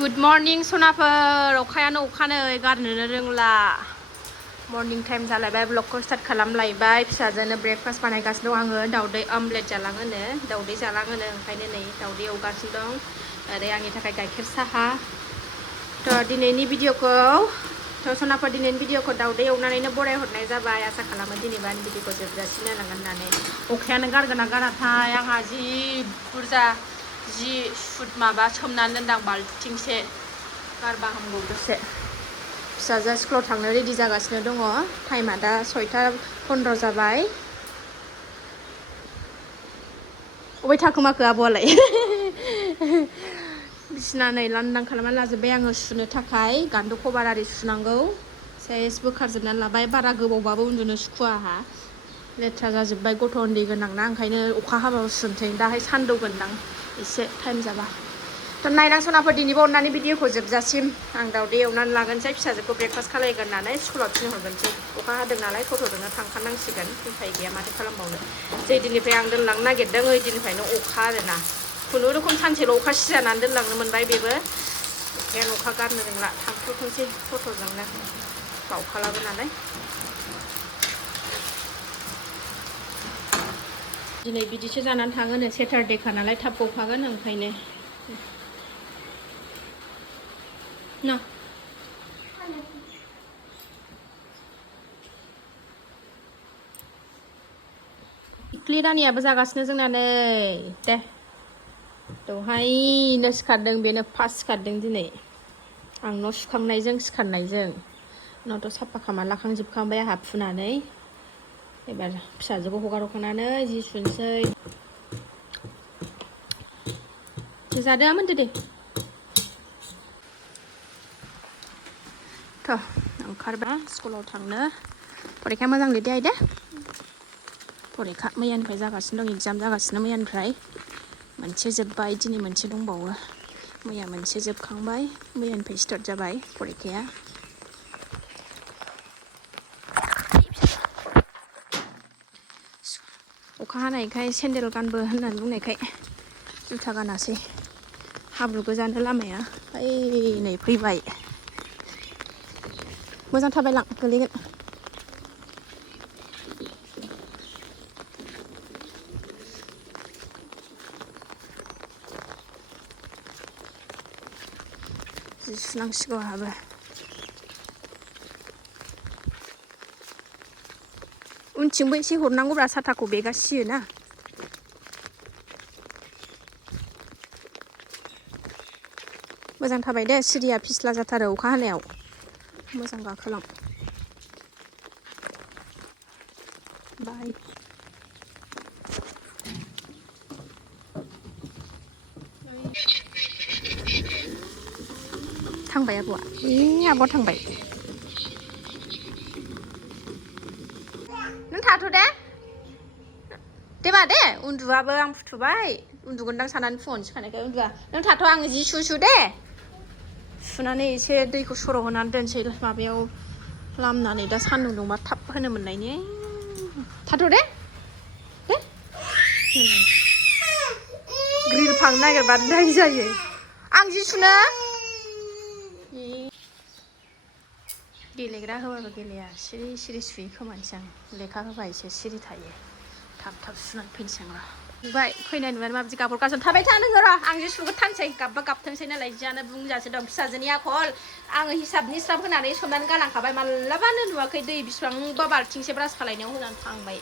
Good morning सनाफोर अखायानो अखानै गारनोनो रोंला morning time जालायबाय ब्लगखौ स्टार्ट खालामलायबाय फिसाजोनो ब्रेकफास्ट बानायगासिनो दं आङो दाउदै अमलेट जालाङोनो दाउदै जालाङोनो ओंखायनो नै दाउदै एवगासिनो दं ओरै आंनि थाखाय गाइखेर साहा थ' दिनैनि भिडिअखौ सनाफोर दिनैनि भिडिअखौ दाउदै एवनानैनो बरायहरनाय जाबाय आसा खालामो दिनैबा आंनि भिडिअखौ जोबजासिम नायलांगोन होननानै अखायानो गारगोना गाराथाय आंहा जि बुरजा जि सुट माबा सोमनानै दोनदां बाल्थिंसे गारबा हामगौ दसे फिसाजोआ स्कुलाव थांनो रेडि जागासिनो दङ टाइमा दा 6:15 जाबाय अबाय थाखोमाखो आब'आलाय बिसिना नै लांदां खालामना लाजोब्बाय आङो सुनो थाखाय गान्दु खबार आरि सुनांगौ सेस बोखारजोबनानै लाबाय बारा गोबावबाबो उन्दुनो सुखुवा आहा लेथ्रा जाजोब्बाय गथ' उन्दै गोनांना ओंखायनो अखा हाबाबो सुनोसै दाहाय सानदौगोनदां एसे टाइम जाबा थ' नायनां सनाफोर दिनैबो अननानै भिडिअखौ जोबजासिम आं दाउदै एवनानै लागोनसै फिसाजोखौ ब्रेकफास्ट खालायगोन होननानै स्कुलाव थिनहरगोनसै अखा हादों नालाय थ'थ'जोंनो थांखानांसिगोन उफाय गैया माथो खालामबावनो जे दिननिफ्राय आं दोनलांनो नागिरदों ओइ दिननिफ्रायनो अखा आरोना खुनुरुखुम सानसेल' अखा सिजानानै दोनलांनो मोनबाय बेबो अखायानो अखा गारनो रोंला थांथ'थोंसै थ'थ'जोंनो बावखालाबो नालाय दिनै बिदिसो जानानै थाङोनो सेटारडेखा नालाय थाब गखागोन ओंखायनो ना इख्लि रानियाबो जागासिनो जोंना नै दे दहायनो सिखारदों बेनो फार्स्ट सिखारदों दिनै आं न' सुखांनायजों सिखारनायजों उनावथ' साफा खालामना लाखांजोबखांबाय आंहा फुनानै एबार फिसाजोखौ हगारहरखांनानै जि सुनोसै जादो आमोनदो दे थ' ओंखारबाय स्कुलाव थांनो फरिखा मोजां लिरदो आइदे फरिखा मैयानिफ्राय जागासिनो दं एग्जाम जागासिनो मैयानिफ्राय मोनसे जोब्बाय दिनै मोनसे दंबावो मैया मोनसे जोबखांबाय मैयानिफ्राय स्टार्ट जाबाय फरिखाया अखा हानायखाय सेन्देल गानबो होननानै बुंनायखाय जुथा गानासै हाब्रु गोजानो लामाया ओइ नै फैबाय मोजां थाबायलां गोलैगोन जि सुनांसिगौ आहाबो उनथिंबो एसे हरनांगौब्रा साथाखौ बेगा सियोना मोजां थाबाय दे सिरिया फिस्ला जाथारो अखा हानायाव मोजां गाखोलां बाय थांबाय आब'आ आब'आ थांबाय नों थाथ' दे देबा दे उन्दुआबो आं फुथुबाय उन्दुगोनदां सानानै फुङावनो सिखारनायखाय उन्दुआ नों थाथ' आङो जि सु दे सुनानै एसे दैखौ सर' होनानै दोनसै माबायाव लामनानै दा सान्दुं दुंबा थाब होनो मोननायनि थाथ' दे ग्रिल फांनो नागिरबा दाय जायो आं जि सुनो गेलेग्रा होबाबो गेलेया सिरि सिरि सुयो खोमानोसै आं लेखा होबा एसे सिरि थायो थाब थाब सुनानै फैनोसै आं र' नुबाय फैनाय नुबाय माबायदि गाबहरगासिनो थाबाय था नोङो र' आं जि सुगोरथारनोसै गाबबा गाबथोंसै नालाय जियानो बुंजासो दं फिसाजोनि आखल आङो हिसाबनि स्राब होनानै सोमनानै गालांखाबाय मालाबानो नुवाखै दै बिसिबांबा बाल्थिंसे ब्रास खालायनायाव होनानै थांबाय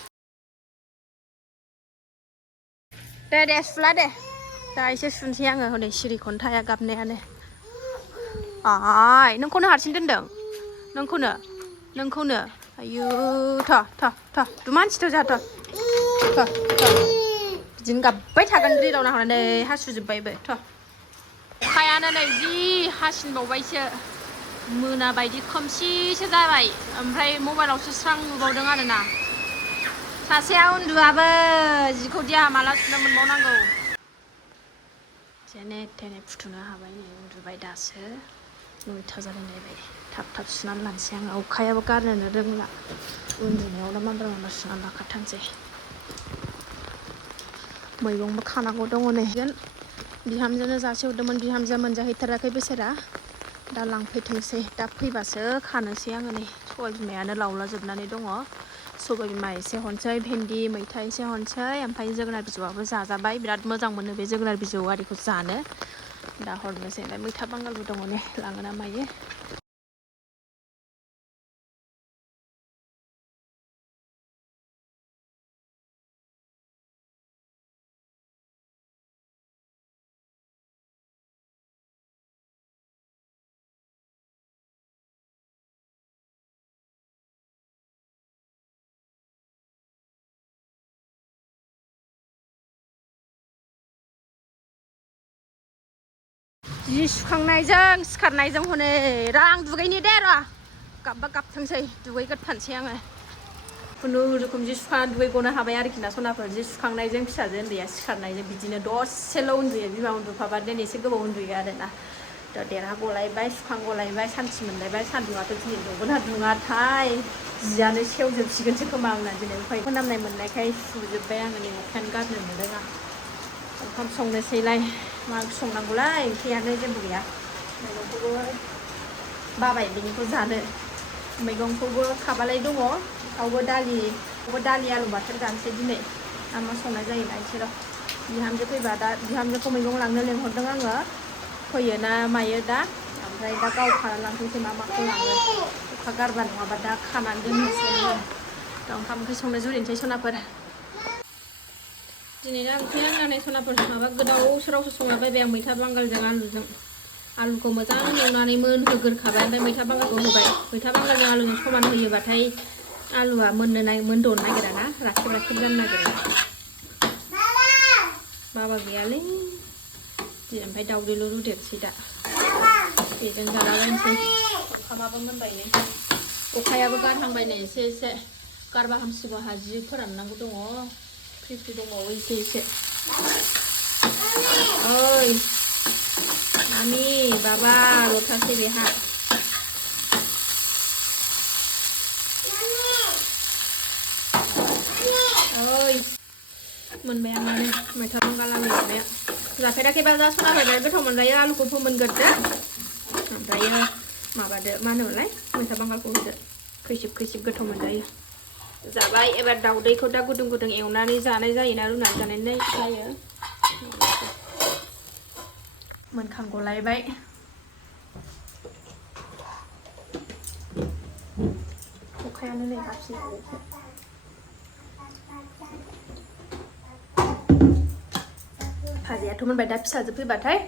दे सुला दे दा एसे सुनसै आङो हनै सिरिखौनो थाया गाबनायानो आइ नोंखौनो हारसिं दोनदों नोंखौनो आयु थ' मानसिथ' जाथ' बिदिनो गाबबाय थागोन ग्रिलाव नाहरनानै हासुजोब्बायबो थ' अखायानो नै जि हासिनबावबायसो मोनाबायदि खोमसिसो जाबाय ओमफ्राय मबाइलावसो स्रां नुबावदों आरोना सासेया उन्दुआबो जिखौ दिया माला सुनो मोनबावनांगौ जेने थेने फुथुनो हाबाय नै उन्दुबाय दासो 9था जालायलायबाय थाब सुनानै लानोसै आङो अखायाबो गारनोनो रोंला उन्दुनायावनो मानद्रा सुनानै लाखाथारनोसै मैगंबो खानांगौ दङ नै बिहामजोनो जासिहरदोंमोन बिहामजोआ मोनजाहैथाराखै बेसेरा दा लांफैथोंसै दा फैबासो खानोसै आङो नै सबाय बिमायानो लावलाजोबनानै दङ सबाय बिमा एसे हरसै भेन्दि मैथा एसे हरसै ओमफ्राय जोगोनार बिजौआबो जाजाबाय बिराद मोजां मोनो बे जोगोनार बिजौ आरिखौ जानो दा हरनोसै ओमफ्राय मैथा बांगालबो दङ नै लाङोना मायो जि सुखांनायजों सिखारनायजों हनै आं दुगैनि दे र' गाबबा गाबथोंसै दुगैगोरथारसै आङो खुनुरुखुम जि सुखांना दुगैगनो हाबाय आरोखि ना सनाफोर जि सुखांनायजों फिसाजो उन्दैया सिखारनायजों बिदिनो दसेल' उन्दुयो बिमा उन्दुफाबा दिनै एसे गोबाव उन्दुयो आरोना दा देरहा गलायबाय सुखां गलायबाय सान्थि मोनलायबाय सान्दुङाथ' दिनै दुंगोना दुङाथाय जियानो सेवजोबसिगोनसो खोमा आंना दिनै उफाय मोनामनाय मोननायखाय सुजोब्बाय आङो नै अखायानो गारनो मोनदों आं ओंखाम संनोसैलाय मा संनांगौलाय ओंख्रियानो जेबो गैया मैगंखौबो बाबाय बेनिखौ जानो मैगंखौबो खाबालाय दङ आवबो दालि आलु बाथोन जानोसै दिनै मा संनाय जायो नायसै र' बिहामजो फैबा दा बिहामजोखौ मैगं लांनो लेंहरदों आङो फैयो ना मायो दा ओमफ्राय दा गाव खाना लांफैनोसै मा माखौ लाङो अखा गारबा नङाबा दा खानानै दोननोसै आङो दा ओंखाम ओंख्रि संनो जुरिनोसै सनाफोर दिनैना ओंख्रि नांनानै सनाफोर माबा गोदाव सोरावसो संलाबायबाय आं मैथा बांगालजों आलुजों आलुखौ मोजां एवनानै मोनहोग्रोखाबाय ओमफ्राय मैथा बांगालखौ होबाय मैथा बांगालजों आलुजों समान होयोबाथाय आलुआ मोनदनो नागिरा ना राखेब राखेब जानो नागिरो बाबा गैयालै ओमफ्राय दावदैल' रुदेरसै दा बेजों जालाबायनोसै ओंखामाबो मोनबाय नै अखायाबो गारहांबाय नै एसे एसे गारबा हामसिगौ हा जि फोराननांगौ दङ फ्रि फ्रि दंबावो एसे ओइ मामि बाबा लथासै बेहा ओइ मोनबाय आंनानो मैथा बांगाल आलु एवनाया जाफेराखैबा जा सनाफोर बिराद गोथाव मोनजायो आलुखौ फोमोनग्रोदो ओमफ्रायो माबादो मा होनोमोनलाय मैथा बांगालखौ होदो खैसिब खैसिब गोथाव मोनजायो जाबाय एबार दावदैखौ दा गुदुं गुदुं एवनानै जानाय जायोना रुनानै जानाय जायो मोनखांगलायबाय अखायानो नै हाफिनबावसो भाजायाथ' मोनबाय दा फिसाजो फैबाथाय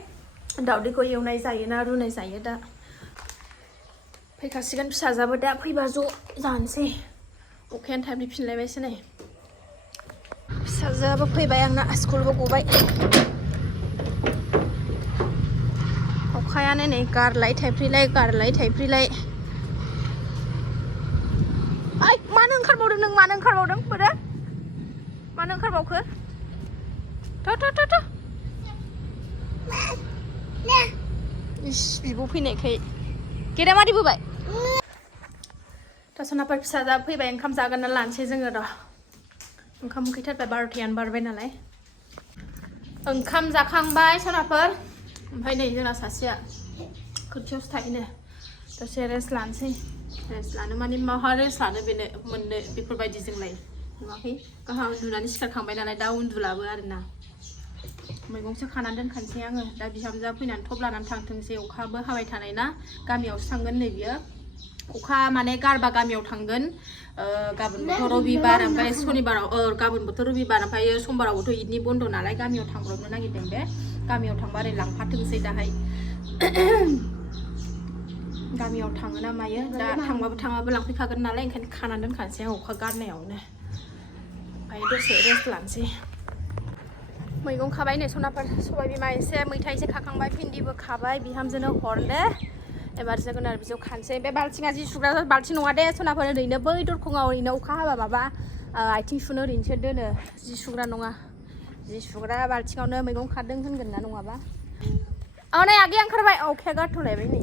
दावदैखौ एवनाय जायो ना रुनाय जायो दा फैखासिगोन फिसाजाबो दा फैबा ज' जानोसै अखायानो थाइफ्रिफिनलायबायसो नै फिसाजोआबो फैबाय आंना स्कुलबो गबाय अखायानो नै गारलाय थाइफ्रिलाय ओइ मानो ओंखारबावदों नों मानो ओंखारबावदों बोरो मानो ओंखारबावखो थ' इस बिब' फैनायखाय गेदामारि बोबाय दा सनाफोर फिसाजा फैबाय ओंखाम जागोन ना लानोसै जोङो र' ओंखाम उखैथारबाय 12थायानो बारबाय नालाय ओंखाम जाखांबाय सनाफोर ओमफ्राय नै जोंना सासेया खोरखियावसो थायोनो दसे रेस्ट लानोसै रेस्ट लानो माने माहा रेस्ट लानो बेनो मोननो बेफोरबायदि जोंलाय नुवाखै गावहा उन्दुनानै सिखारखांबाय नालाय दा उन्दुलाबो आरोना मैगंसो खानानै दोनखानोसै आङो दा बिहामजोआ फैनानै थब लानानै थांथोंसै अखाबो हाबाय थानाय ना गामियावसो थांगोन नै बियो अखा माने गारबा गामियाव थांगोन गाबोनबोथ' रबिबार ओमफ्राय सनिबाराव गाबोनबोथ' रबिबार ओमफ्राय समबारावबोथ' इदनि बन्द' नालाय गामियाव थांब्रबनो नागिरदों बे गामियाव थांबा ओरै लांफाथोंसै दाहाय गामियाव थाङो ना मायो दा थांबाबो लांफैखागोन नालाय ओंखायनो खानानै दोनखानोसै आं अखा गारनायावनो ओमफ्राय दसे रेस्ट लानोसै मैगं खाबाय नै सनाफोर सबाय बिमा एसे मैथा एसे खाखांबाय भिन्दिबो खाबाय बिहामजोनो हरदो एबार जोगोनार बिजौ खानोसै बे बाल्थिङा जि सुग्रा बाल्थिं नङा दे सनाफोर ओरैनो बै दरखङाव ओरैनो अखा हाबा माबा आथिं सुनो ओरैनोसो दोनो जि सुग्रा नङा जि सुग्रा बाल्थिङावनो मैगं खादों होनगोन ना नङाबा नै आगैया ओंखारबाय अखाया गारथ'लायबाय नै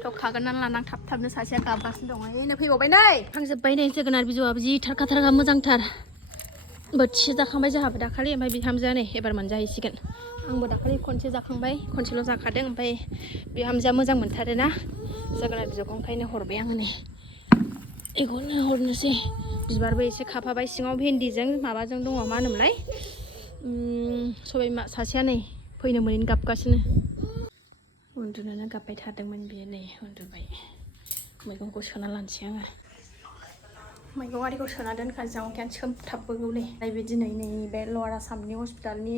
थ' खागोननानै लानां थाबनो सासेया गाबगासिनो दङ नै फैबावबाय नै थांजोब्बाय नै जोगोनार बिजौआबो जि थारखा मोजांथार बोथिसे जाखांबाय जोंहाबो दाखालि ओमफ्राय बिहामजोआ नै एबार मोनजाहैसिगोन आंबो दाखालि खनसे जाखांबाय खनसेल' जाखादों ओमफ्राय बिहामजोआ मोजां मोनथारोना जोगोनार बिजौखौ ओंखायनो हरबाय आङो नै बेखौनो हरनोसै बिबारबो एसे खाफाबाय सिङाव भेन्दिजों माबाजों दङ मा होनोमोनलाय सबायबिमा सासेया नै फैनो मोनैनि गाबगासिनो उन्दुनोनो गाबबाय थादोंमोन बियो नै उन्दुबाय मैगंखौ सोना लानोसै आङो मैगं आरिखौ सोना दोनखानोसै ओंखायनो सोमथाबबोगौ नै बे दिनै नै बे लवार आसामनि हस्पिटालनि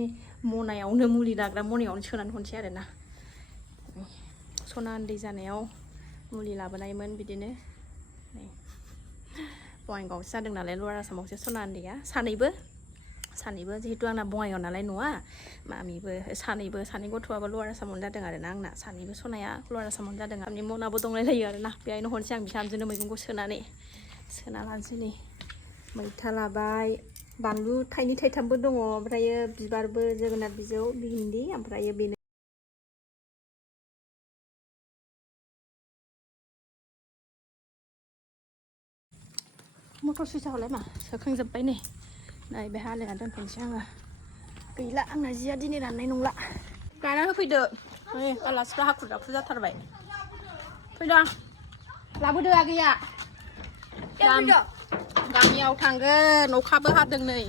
मनायावनो मुलि लाग्रा मनायावनो सोनानै हरनोसै आरोना सना उन्दै जानायाव मुलि लाबोनायमोन बिदिनो नै बङाइगावसो जादों नालाय लवार आसामावसो सना उन्दैया सानैबो जिहेतु आंना बङाइगाव नालाय न'आ मामिबो सानै गथ'आबो लवार आसामावनो जादों आरोना आंना सानैबो सनाया लवार आसामावनो जादों आंनि मनाबो दंलायलायो आरोना बेहायनो हरनोसै आं बिहामजोनो मैगंखौ सोना लानोसै नै मैथा लाबाय बानलु थाइनै थाइथामबो दङ ओमफ्रायो बिबारबो जोगोनार बिजौ भिन्दि ओमफ्रायो बेनो मटर सुइचआवलाय मा सोखांजोब्बाय नै बे हालायना दोनथ'नोसै आङो गैला आंना जिया दिनै राननाय नंला गायना होफैदो नै आलासिफ्रा हाखु दाखु जाथारबाय फैदो लाबोदो आगैया गामियाव थांगोन अखाबो हादों नै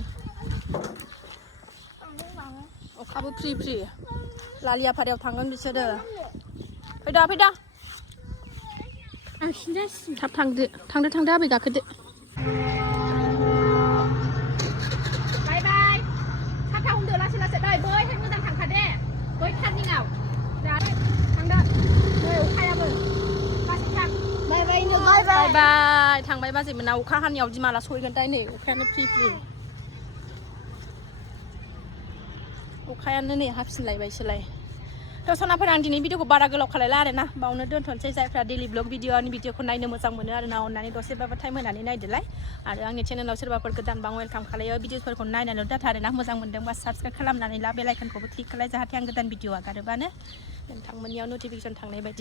अखाबो फ्रि लालियाफारायाव थांगोन बिसोरो फैदो थाब थांदो आबै गाखोदो बाय बाय साथा हमदो लासै दै बैहाय मोजां थांखादे बै टार्निंआव थांदो नै अखायाबो लासै थां बाय थांबाय बाजैमोना अखा हानायाव दिमाला सहैगोन दा नै अखायानो फ्रि अखायानो नै हाफिनलायबायसोलाय थ' सनाफोर आं दिनै भिडिअखौ बारा गोलाव खालायला आरोना बावनो दोनथ'नोसै जायफ्रा डेलि ब्लग भिडिअखौ नायनो मोजां मोनो आरोना अननानै दसेबाबो टाइम होनानै नायदोलाय आरो आंनि चेनेलाव सोरबाफोर गोदानबा वेलकाम खालायो भिडिअफोरखौ नायनानैल' दाथा आरोना मोजां मोनदोंबा साबस्क्राइब खालामनानै ला बेल आइकनखौबो क्लिक खालाय जाहाथे आं गोदान भिडिअ आगारोबानो नोंथांमोननियाव नटिफिकेसन थांनाय बायदि